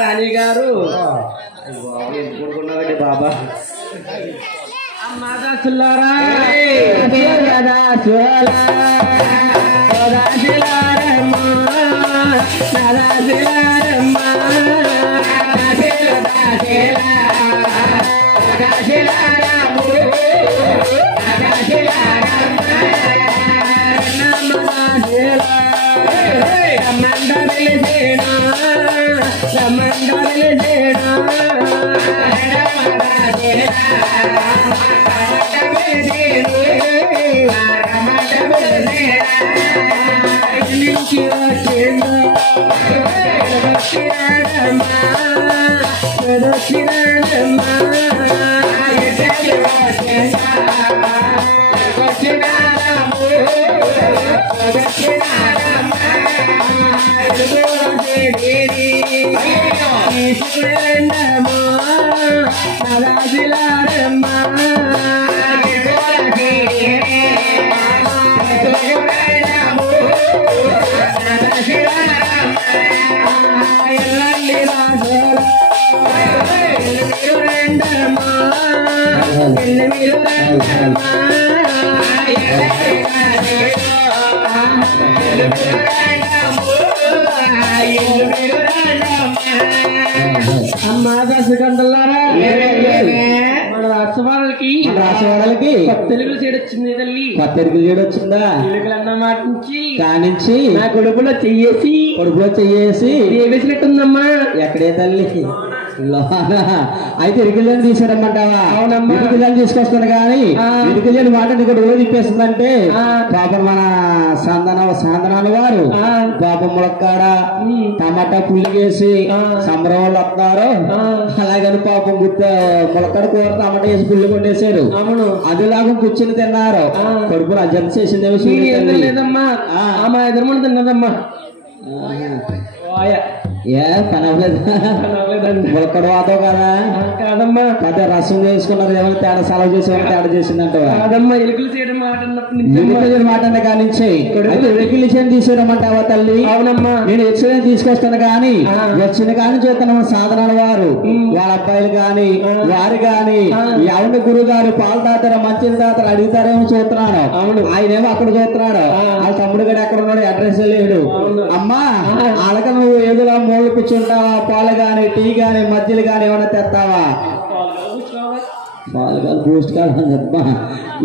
రాణి గారు బాబా అమ్మాదాసులారా తెలుగు చేయడొచ్చింది తల్లి తెలుగు చేయడొచ్చిందా తెలుగులన్నమాట నుంచి కానించి నా కడుపులో చెయ్యేసి వేసినట్టుందమ్మా ఎక్కడే తల్లి అయితే ఇరుకులని తీసారమ్మంటావా? అవునమ్మా, ఇరుకులని తీసుకొస్తాను కానీ ఇరుకులేని మాట ఇక్కడ ఊరు తిప్పేస్తుందంటే పాపం మన సాందనాల వారు పాపం ములక్కాడ టమాటా పుల్లిగేసి సంబరం వాళ్ళు వస్తున్నారు. అలాగని పాపం ములక్కాడ కూర టమాటా వేసి పుల్లి కొట్టేశారు. అవును, అదిలాగా కూర్చుని తిన్నారు. కడుపులు అజంత చేసిందేమో లేదమ్మా, మా ఎదురుమని తిన్నదమ్మా. ఏ పని అవ్వలేదండి, ములక్కడ వాతో కదా కాదమ్మా. పెద్ద రసం చేసుకున్నారు, ఏమైనా తేడా సెలవు చేసి తేడా చేసిందంట కాదమ్మా. ఎలుకలు చేయడం మాట కానించి ఎలుకలు చేయడం తీసేయమంటావా తల్లి? అవునమ్మా, నేను ఎక్స్పీరియన్స్ తీసుకొస్తాను కానీ వచ్చిన కానీ చూస్తున్నాము. సాధనాల వారు వాళ్ళ అబ్బాయిలు కానీ వారు కానీ ఎవరి గురువు గారు పాలు తాతారా మంచిది తాతారా అడుగుతారేమో చూస్తున్నాను. అవును, ఆయనేమో అక్కడ చూస్తున్నాడు. వాళ్ళ తమ్ముడు గడి ఎక్కడ ఉన్నాడు, అడ్రస్ లేడు. అమ్మా వాళ్ళక నువ్వు ఏదో మూడు కూర్చుంటావా? పాలు గాని టీ గాని మధ్యలు గాని ఏమైనా తెస్తావా? పాలు కాదు బూస్ట్ కాదు చెప్పా,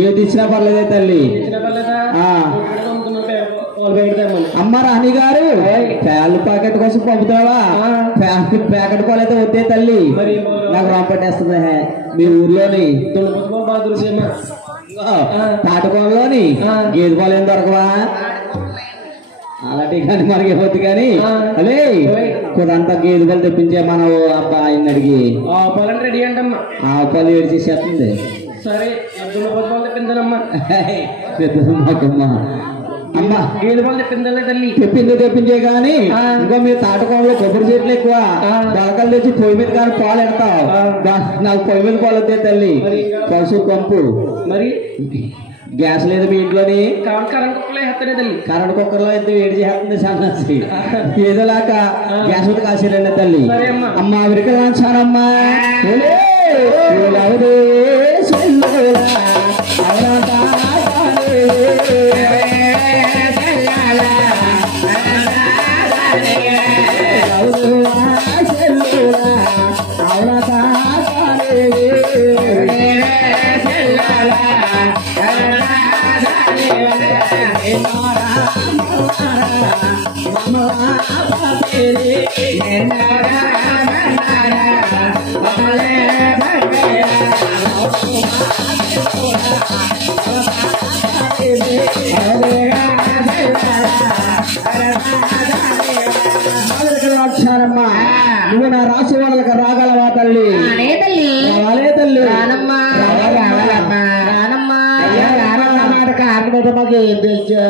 ఏది ఇచ్చినా పర్లేదే తల్లి. అమ్మ రాణి గారు ప్యాలు ప్యాకెట్ కోసం పంపుతావా? ప్యాకెట్ పాలు అయితే వద్దే తల్లి, నాకు రాంపట్టేస్తుంది. మీ ఊర్లోని తాటకోనలోని గేదె పాలు ఏం దొరకవా? అలాంటి కానీ మనకి పోతుంది కానీ అదే కొద్దంతా గేదె పాలు తెప్పించే మన అబ్బాయిని అడిగి ఆ పాలు ఏడు చేసేస్తుంది. సరే ఎద్దుల పద్మాలు తెప్పిందనమ్మా అమ్మా గేదె పాలు తెప్పిందలే తల్లి తెప్పించే గాని ఇంకో మీరు తాటకోవలో కొబ్బరి చెట్లు ఎక్కువ దళకలు తెచ్చి పొయ్యి మీద కానీ పాలు ఎడతావు నాకు పొయ్యి మీద పాలు వద్దే తల్లి పసుపు పంపు మరి గ్యాస్ లేదు మీ ఇంట్లోని కరెంట్ కుక్కర్లో వేస్తానే తల్లి కరెంట్ కుక్కర్లో అయితే వేడి చేస్తుంది సన్నాసి ఏదోలాగా గ్యాస్ మీద కాసిరండి తల్లి అమ్మ అమెరికా రాచానమ్మా నువ్వు నా రాసి వాళ్ళకి రాగలవా తల్లి రాలే తల్లి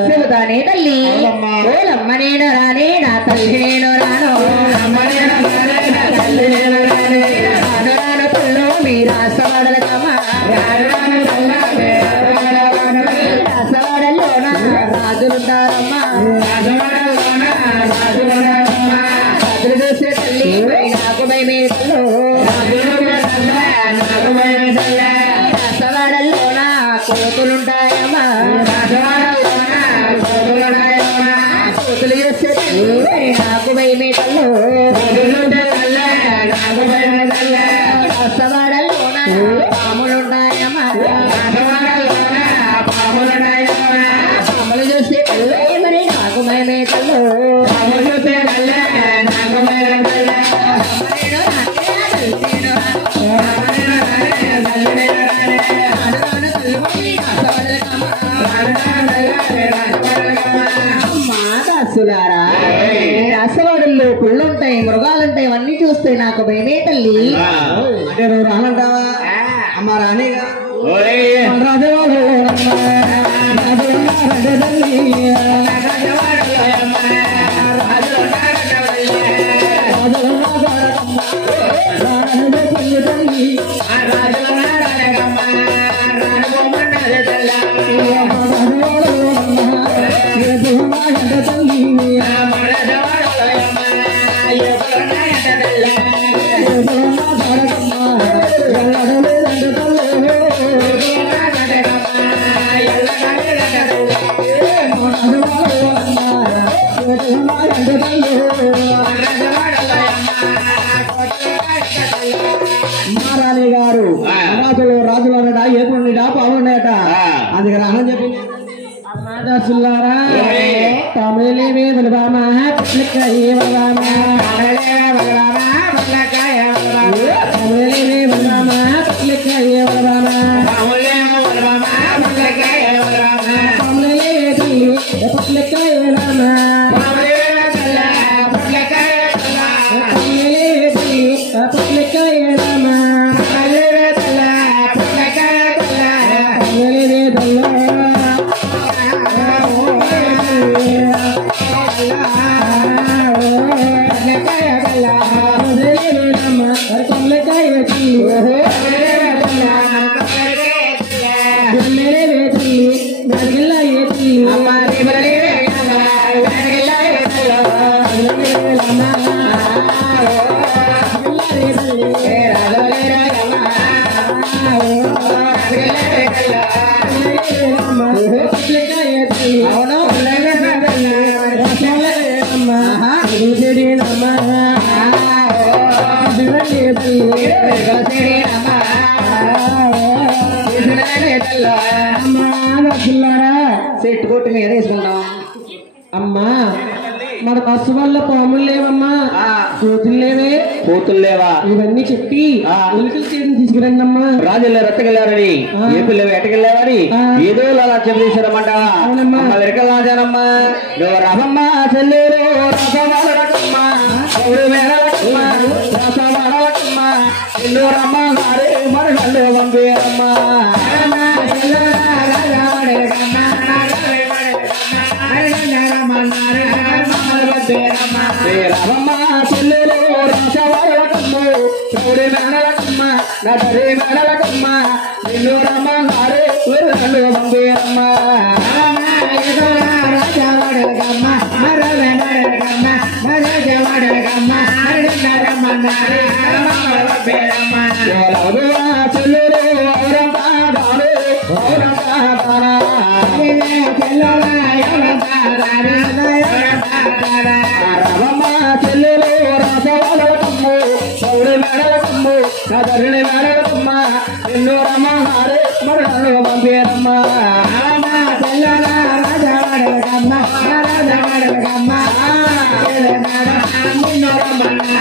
చెబుతానే తల్లి ఓలమ్మ నేను రానే నా తల్లి నేను రాను రాను తల్లు మీ రాసవాడలకమ్మా రాసవాడల్లో రాజులుంటారమ్మా రాజులు చూసే తల్లి నాకు భయమే తల్లు రాసవాడల్లో నా కోతులుంటాయమ్మా కోతులు చేసే తల్లి నాకు భయమే తల్లు రాసవాడల్లో నా పాములుంటాయమ్మా పాములు చూస్తే తల్లి మరి నాకు భయమే తల్లు రాసవాడల్లో పుళ్ళుంటాయి మృగాలుంటాయి అవన్నీ చూస్తే నాకు భయమే తల్లి అంటే నువ్వు రానంటావా అమ్మ రానిగా మహారాణి గారు రాజులు అన్నట ఏపుడుడా పావున్నాయట అందుకని అన్నం చెప్పింది దాసులారా తమిళ బలబామా పుట్లకాయ బలబామా తమిళ బలబామా పుట్లకాయ బలబామా తమిళ పుట్లకాయ బలబామా సెట్ కొట్టి మీద వేసుకుంటాం అమ్మా మన బస్సు వల్ల పాములు లేవమ్మా కోతులు లేవే కోతులు లేవా ఇవన్నీ చెప్పి ఎలుకలు చేయడం తీసుకురండి అమ్మా రాజుల్లో రత్తకెళ్ళారని ఏపులు ఎటకెళ్ళారని ఏదో అలా చెప్పేశారన్నమాట ఎరకలు రాజానమ్మా నువ్వు రమమ్మా చెల్లెరు రసవాడమ్మా రసవాడమ్మా ఎన్నో రమ్మ గారే మరి పంపేరమ్మా రామమ్మ చెల్లెలు రాసవాళ్ళకమ్మ రౌడి మేడలకమ్మ నదరి మేడలకమ్మ నిన్ను రమ్మన్నారే నన్ను పంపేరమ్మ రాజవాడలకమ్మ మరవెనడలకమ్మ మరజవాడలకమ్మ రమ్మన్నారే పంపేరమ్మ చెల్లెలు ఔరంతా దారు ఔరంతా దారా రామమ్మ చెల్లెలు రాసవాళ్ళకమ్ము పౌడి మేడలకమ్ము నదరిని మేడలకమ్మ నిన్ను రమ్మన్నారే మరి నన్ను పంపేరమ్మ రాజవాడలకమ్మ రాజవాడలకమ్మ నిన్ను రమ్మన్నా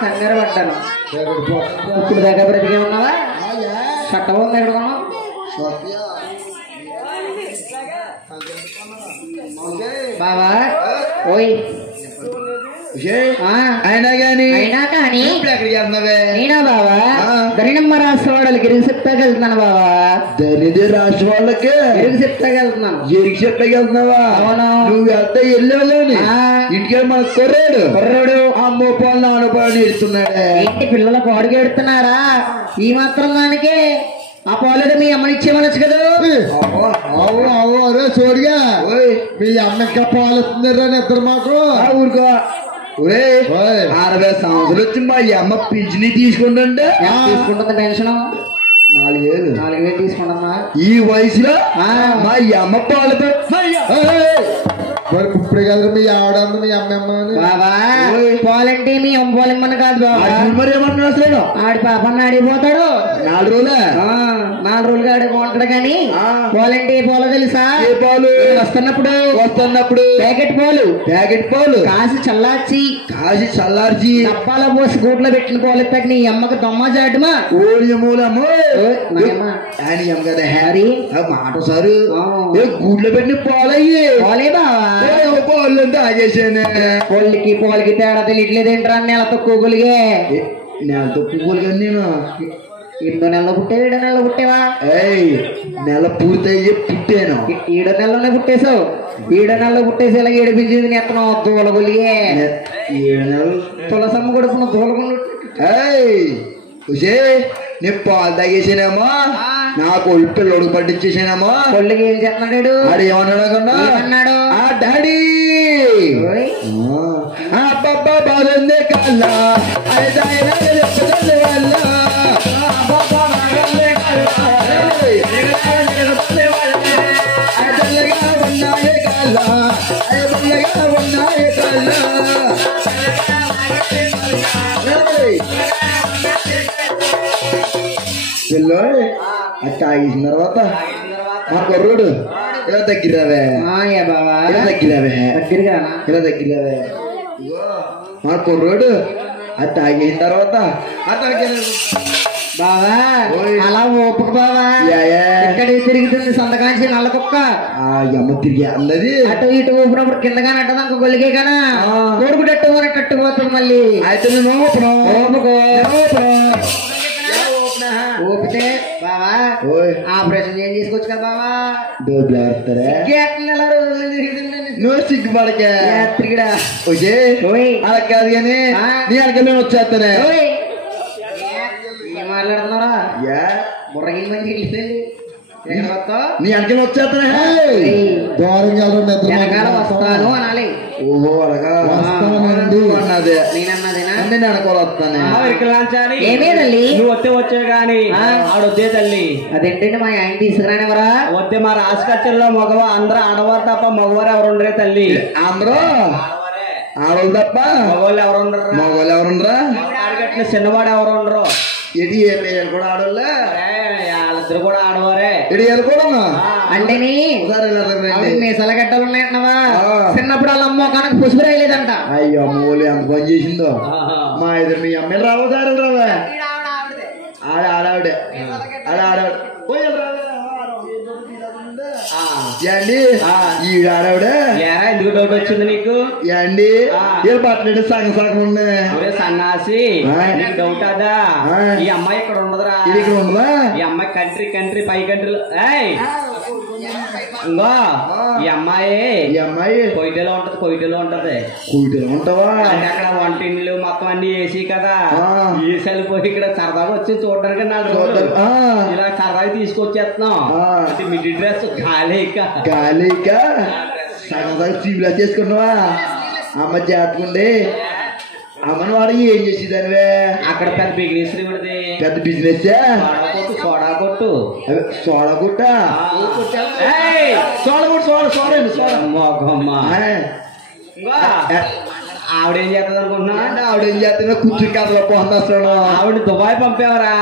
కంగారు పడ్డాను ఇప్పుడు దగ్గర బ్రతికే ఉన్నావా చట్టం ఉంది ఎక్కడ కొన్నావు బాబా ఓయ్ అయినా కానీ ఎక్కడికి వెళ్తున్నావే నేనా బాబా దరినమ్మ రాష్ట్ర వాళ్ళకి ఎరుగు చెప్తాకి వెళ్తున్నాను బాబా దరిద్ర రాష్ట్ర వాళ్ళకి ఎరుగు చెప్తాకి వెళ్తున్నాను ఎరుగు చెప్తాకి వెళ్తున్నావా అవునా నువ్వు వెళ్తే వెళ్ళావు కానీ ఇంటికి మన కుర్రాడు అమ్మో పాలు నానపాలు ఇస్తున్నాడే ఏంటి పిల్లల పాడుగా ఎడుతున్నారా ఈ మాత్రం దానికే ఆ పాలు మీ అమ్మని ఇచ్చేమనొచ్చు కదా అదే చూడగా మీ అమ్మ ఇంకా పాలు ఇస్తున్నారా నిద్ర మాకు ఊరుకో 60 సంవత్సరాలు వచ్చి మా అమ్మ పింఛని తీసుకుంటుంటే తీసుకుంటుంది పెన్షన్ 4,000 తీసుకుంటున్నా ఈ వయసులో మా అమ్మ పాలు ఇప్పుడు కదా మీ ఆవిడ మీ అమ్మ బాబా పాలంటే మీ అమ్మ పాలమ్మని కాదు బాబా మరి ఏమన్నా అసలు ఆడి పాపన్న ఆడిపోతాడు 4 రోజులే 4 రోజులుగా ఆడిపోతాడు కానీ పాలంటే ఏ పాలు తెలుసా ఏ పాలు వస్తున్నప్పుడు ప్యాకెట్ పాలు కాసి చల్లార్చి డబ్బాలో పోసి గూట్లో పెట్టిన పాలు ఎత్తాక నీ అమ్మకి దొమ్మ చాటుమా ఓడియమూలమ్మో కదా హ్యారీ మాట సారు గూట్లో పెట్టిన పాలే బావా పాలు తాగేసాను పాలకి తేడా తెలియట్లేదేంట్రా నెల తక్కువగా నేను 8 నెలలు పుట్టే 7 నెలలు పుట్టేవా నెల పూర్తయ్యి పుట్టాను 7 నెలలోనే పుట్టేశావు 7 నెలలు పుట్టేసి ఇలా ఏడిపించేది నెత్తను దూలగొలిగే 7 నెలలు తులసమ్మ కొడుకున్న దూలగొలు నేను పాలు తాగేసానేమో నాకు పిల్లడికి పట్టించేసానేమో కొళ్ళకి ఏం చేస్తున్నాడు ఆడు ఏమన్నాడు ఆ డాడీ అబ్బబ్బా బాగుంది కల్లా పిల్లో అది తాగేసిన తర్వాత మా కుర్రోడు ఇలా దగ్గరవే ఇలా దగ్గరవే మా కుర్రోడు అది తాగేసిన తర్వాత బావా అలా ఓపుకు బావా ఇక్కడ తిరుగుతుంది సంతకాంచి నల్ల కుక్క అమ్మ తిరిగి అన్నది అటు ఇటు ఊపినప్పుడు కిందగా నట్టదు అంక గొలిగే కదా కోరుకుటట్టు పోనట్టు పోతుంది మళ్ళీ అయితే ఓపితే బావా ఆపరేషన్ ఏం తీసుకోవచ్చు కదా బావా నువ్వు సిగ్గుపడకే అలా కాదు కానీ నీ అడగలో వచ్చేస్తానే మాట్లాడుతున్నారా బుర్రగిల్ మంది నీ అంకెలు వచ్చేస్తానే వెనకాల వస్తాను అనాలి ఓహో అలాగా అన్నది నేను అనుకోవాలి వస్తాను ఏమే తల్లి నువ్వు వస్తే వచ్చే గాని ఆడొద్దే తల్లి అదేంటండి మా ఆయన తీసుకురానివరా వద్దే మా రాజకచ్చల్లో మగవ అందరూ ఆడవారు తప్ప మగవారు ఎవరు ఉండరే తల్లి అందరూ ఆడవాళ్ళు తప్ప మగవాళ్ళు ఎవరుండరా చిన్నవాడు ఎవరు ఉండరు ఇది కూడా ఆడవాళ్ళే వాళ్ళిద్దరు కూడా ఆడవారే. అంటేని మీసాల గడ్డలు ఉన్నాయంటున్నావా? చిన్నప్పుడు వాళ్ళ అమ్మ కనుక పసుపు రాయలేదంట. అయ్యో మూలు ఎంత పని చేసిందో. మా ఇద్దరు మీ అమ్మాయిలు రావదారు రావా ఆడావిడే ఏండి ఈ ఆడావిడే ఎందుకు డౌట్ వచ్చింది నీకు? ఏండి ఏ బట్టలు సగం ఉన్నాయి సన్నాసి డౌట్ అదా? ఈ అమ్మాయి ఇక్కడ ఉండదురా. ఇక్కడ ఉండదా? ఈ అమ్మాయి కంట్రీ పై కంట్రీలో. ఇంకో ఈ అమ్మాయి కొయిటలో ఉంటది. కూతురు ఉంటావా? అంటే అక్కడ వంటిండ్లు మొత్తం అన్ని ఏసీ కదా. ఏసీలు పోయి ఇక్కడ సరదాగా వచ్చి చూడడానికి 4 రోజులు ఇలా సరదాగా తీసుకొచ్చేస్తున్నాం. మిడి డ్రెస్ గాలిక సగం సీబులా చేసుకున్నావా? అమ్మ జాతకుండి అమ్మని వాడు ఏం చేసేదానివే? అక్కడ పెద్ద బిజినెస్ పెద్ద బిజినెస్ సోడా కొట్టు ఆవిడేం చేస్తుంది అనుకుంటున్నా? ఆవిడేం చేస్తున్నా కూర్చుని కథలో పోతున్నాడు. ఆవిడ దుబాయ్ పంపావరా?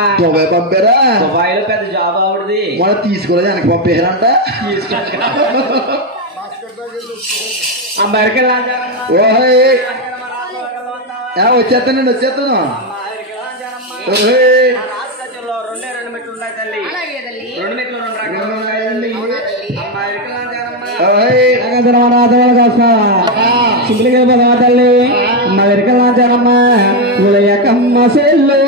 పంపారా? దుబాయ్ లో పెద్ద జాబ్ ఆవిడది. మనం తీసుకోలేదు వెనక్కి పంపారంట. అమెరికా వచ్చేస్తాను సింపుల్గా పదవా తల్లి అమెరికా జనమ్మ ఉలయకమ్మ సెల్లు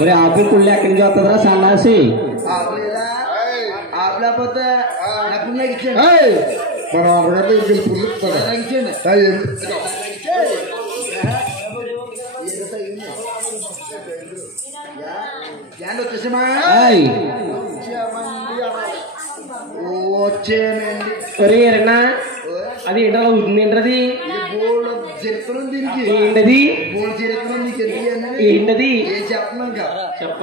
ఒరే ఆపు కుళ్ళు ఎక్కడి నుంచి వస్తుందా సన్నాసి? ఆపలేకపోతే వచ్చేనండి. ఒరే ఎరనా అది ఏంటో ఏంటది చరిత్ర దీనికి ఏంటది చరిత్ర నీకు ఏంటది చెప్పన్నాక చెప్ప